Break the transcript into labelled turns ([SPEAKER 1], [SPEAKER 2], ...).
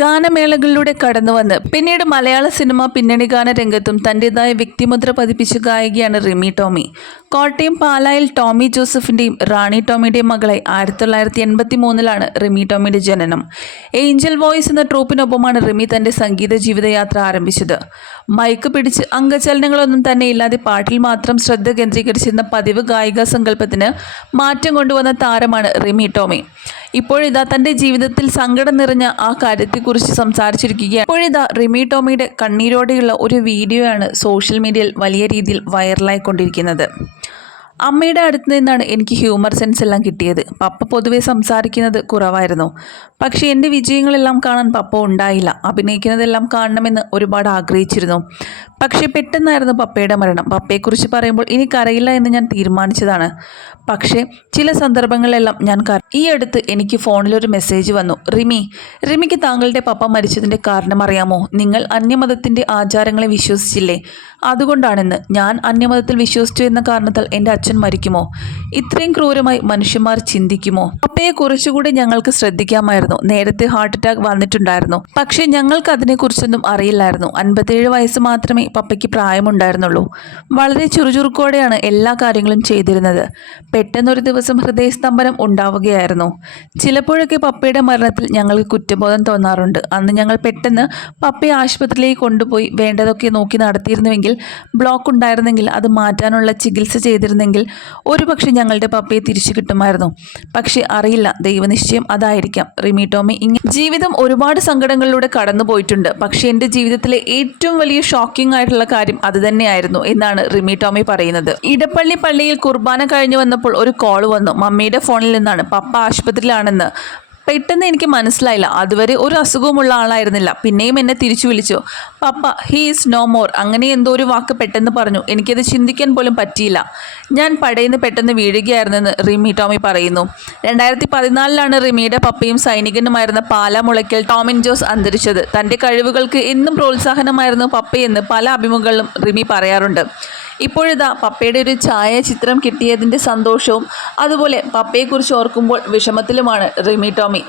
[SPEAKER 1] ഗാനമേളകളിലൂടെ കടന്നുവന്ന് പിന്നീട് മലയാള സിനിമ പിന്നണി ഗാന രംഗത്തും തന്റെതായ വ്യക്തിമുദ്ര പതിപ്പിച്ച ഗായികയാണ് റിമി ടോമി. കോട്ടയം പാലായിൽ ടോമി ജോസഫിന്റെയും റാണി ടോമിയുടെയും മകളായി ആയിരത്തി തൊള്ളായിരത്തി എൺപത്തി മൂന്നിലാണ് റിമി ടോമിയുടെ ജനനം. ഏഞ്ചൽ വോയിസ് എന്ന ട്രൂപ്പിനൊപ്പമാണ് റിമി തന്റെ സംഗീത ജീവിതയാത്ര ആരംഭിച്ചത്. മൈക്ക് പിടിച്ച് അംഗചലനങ്ങളൊന്നും തന്നെ ഇല്ലാതെ പാട്ടിൽ മാത്രം ശ്രദ്ധ കേന്ദ്രീകരിച്ചിരുന്ന പതിവ് ഗായിക സങ്കല്പത്തിന് മാറ്റം കൊണ്ടുവന്ന താരമാണ് റിമി ടോമി. ഇപ്പോഴിതാ തന്റെ ജീവിതത്തിൽ സങ്കടം നിറഞ്ഞ ആ കാര്യത്തെക്കുറിച്ച് സംസാരിച്ചിരിക്കുകയാണ്. ഇപ്പോഴിതാ റിമി ടോമിയുടെ കണ്ണീരോടെയുള്ള ഒരു വീഡിയോ ആണ് സോഷ്യൽ മീഡിയയിൽ വലിയ രീതിയിൽ വൈറലായിക്കൊണ്ടിരിക്കുന്നത്. അമ്മയുടെ അടുത്ത് നിന്നാണ് എനിക്ക് ഹ്യൂമർ സെൻസ് എല്ലാം കിട്ടിയത്. പപ്പ പൊതുവെ സംസാരിക്കുന്നത് കുറവായിരുന്നു. പക്ഷേ എന്റെ വിജയങ്ങളെല്ലാം കാണാൻ പപ്പ ഉണ്ടായില്ല. അഭിനയിക്കുന്നതെല്ലാം കാണണമെന്ന് ഒരുപാട് ആഗ്രഹിച്ചിരുന്നു. പക്ഷേ പെട്ടെന്നായിരുന്നു പപ്പയുടെ മരണം. പപ്പയെക്കുറിച്ച് പറയുമ്പോൾ ഇനി കരയില്ല എന്ന് ഞാൻ തീരുമാനിച്ചതാണ്. പക്ഷേ ചില സന്ദർഭങ്ങളെല്ലാം ഞാൻ ഈ അടുത്ത് എനിക്ക് ഫോണിലൊരു മെസ്സേജ് വന്നു. റിമി റിമിക്ക് താങ്കളുടെ പപ്പ മരിച്ചതിന്റെ കാരണം അറിയാമോ? നിങ്ങൾ അന്യമതത്തിന്റെ ആചാരങ്ങളെ വിശ്വസിച്ചില്ലേ? അതുകൊണ്ടാണെന്ന് ഞാൻ അന്യമതത്തിൽ വിശ്വസിച്ചു എന്ന കാരണത്താൽ എന്റെ അച്ഛൻ മരിക്കുമോ? ഇത്രയും ക്രൂരമായി മനുഷ്യന്മാർ ചിന്തിക്കുമോ? പപ്പയെ കുറച്ചുകൂടി ഞങ്ങൾക്ക് ശ്രദ്ധിക്കാമായിരുന്നു. നേരത്തെ ഹാർട്ട് അറ്റാക്ക് വന്നിട്ടുണ്ടായിരുന്നു. പക്ഷേ ഞങ്ങൾക്ക് അതിനെക്കുറിച്ചൊന്നും അറിയില്ലായിരുന്നു. അൻപത്തേഴ് വയസ്സ് മാത്രമേ പപ്പയ്ക്ക് പ്രായമുണ്ടായിരുന്നുള്ളൂ. വളരെ ചുറുചുറുക്കോടെയാണ് എല്ലാ കാര്യങ്ങളും ചെയ്തിരുന്നത്. പെട്ടെന്നൊരു ദിവസം ഹൃദയസ്തംഭനം ഉണ്ടാവുകയായിരുന്നു. ചിലപ്പോഴൊക്കെ പപ്പയുടെ മരണത്തിൽ ഞങ്ങൾക്ക് കുറ്റബോധം തോന്നാറുണ്ട്. അന്ന് ഞങ്ങൾ പെട്ടെന്ന് പപ്പയെ ആശുപത്രിയിലേക്ക് കൊണ്ടുപോയി വേണ്ടതൊക്കെ നോക്കി നടത്തിയിരുന്നുവെങ്കിൽ ബ്ലോക്ക് ഉണ്ടായിരുന്നെങ്കിൽ അത് മാറ്റാനുള്ള ചികിത്സ ചെയ്തിരുന്നെങ്കിൽ ഒരുപക്ഷെ ഞങ്ങളുടെ പപ്പയെ തിരിച്ചു കിട്ടുമായിരുന്നു. പക്ഷേ അറിയില്ല. ദൈവനിശ്ചയം അതായിരിക്കാം. റിമി ടോമി ഇങ്ങനെ ജീവിതം ഒരുപാട് സങ്കടങ്ങളിലൂടെ കടന്നു പോയിട്ടുണ്ട്. പക്ഷേ എന്റെ ജീവിതത്തിലെ ഏറ്റവും വലിയ ഷോക്കിംഗ് ആയിട്ടുള്ള കാര്യം അത് തന്നെയായിരുന്നു എന്നാണ് റിമി ടോമി പറയുന്നത്. ഇടപ്പള്ളി പള്ളിയിൽ കുർബാന കഴിഞ്ഞു വന്നപ്പോൾ ഒരു കോൾ വന്നു. മമ്മിയുടെ ഫോണിൽ നിന്നാണ്. പപ്പ ആശുപത്രിയിലാണെന്ന്. പെട്ടെന്ന് എനിക്ക് മനസ്സിലായില്ല. അതുവരെ ഒരു അസുഖവുമുള്ള ആളായിരുന്നില്ല. പിന്നെയും എന്നെ തിരിച്ചു വിളിച്ചു. പപ്പ ഹീ ഈസ് നോ മോർ അങ്ങനെ എന്തോ ഒരു വാക്ക് പെട്ടെന്ന് പറഞ്ഞു. എനിക്കത് ചിന്തിക്കാൻ പോലും പറ്റിയില്ല. ഞാൻ പടയിന്ന് പെട്ടെന്ന് വീഴുകയായിരുന്നെന്ന് റിമി ടോമി പറയുന്നു. രണ്ടായിരത്തി പതിനാലിലാണ് റിമിയുടെ പപ്പയും സൈനികനുമായിരുന്ന പാല മുളയ്ക്കൽ ടോമിൻ ജോസ് അന്തരിച്ചത്. തന്റെ കഴിവുകൾക്ക് എന്നും പ്രോത്സാഹനമായിരുന്നു പപ്പയെന്ന് പല അഭിമുഖങ്ങളിലും റിമി പറയാറുണ്ട്. ഇപ്പോഴിതാ പപ്പയുടെ ഒരു ഛായാചിത്രം കിട്ടിയതിന്റെ സന്തോഷവും അതുപോലെ പപ്പയെക്കുറിച്ച് ഓർക്കുമ്പോൾ വിഷമത്തിലുമാണ് റിമി ടോമി.